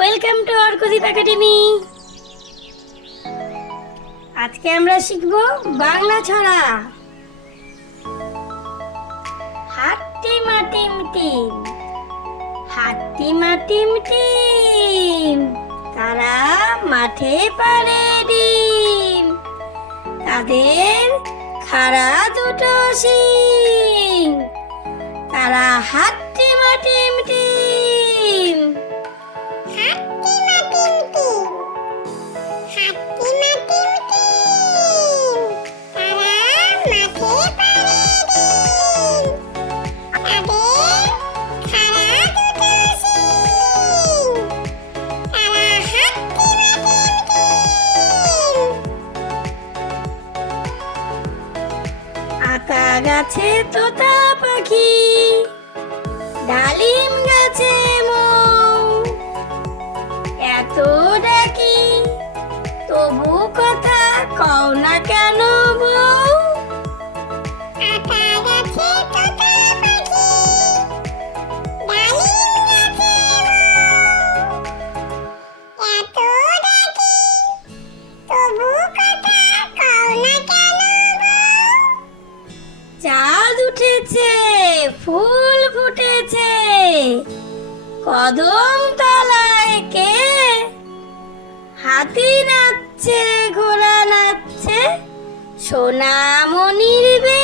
Welcome to ArkoDeep Academy। আজকে আমরা শিখব বাংলা ছড়া। হাট্টিমাটিম টিম, হাট্টিমাটিম টিম, তারা মাঠে পাড়ে ডিম। তাদের খাড়া দুটো শিং, তারা হাট্টিমাটিম টিম। হাট্টিমাটিম টিম, হাট্টিমাটিম টিম, তারা মাঠে পাড়ে ডিম। তাদের খাড়া দুটো শিং, তারা হাট্টিমাটিম টিম। আতা গাছে তোতা পাখি, ডালিম গাছে মৌ, এত ডাকি তবু কথা কও না কেন বউ। আতা গাছে তোতা পাখি, ডালিম গাছে মৌ, এত ডাকি তবু কথা কও না কেন বউ। চাঁদ উঠেছে, ফুল ফুটেছে, কদম তলায় কে? হাতি নাচছে, ঘোড়া নাচছে, সোনামণির বে।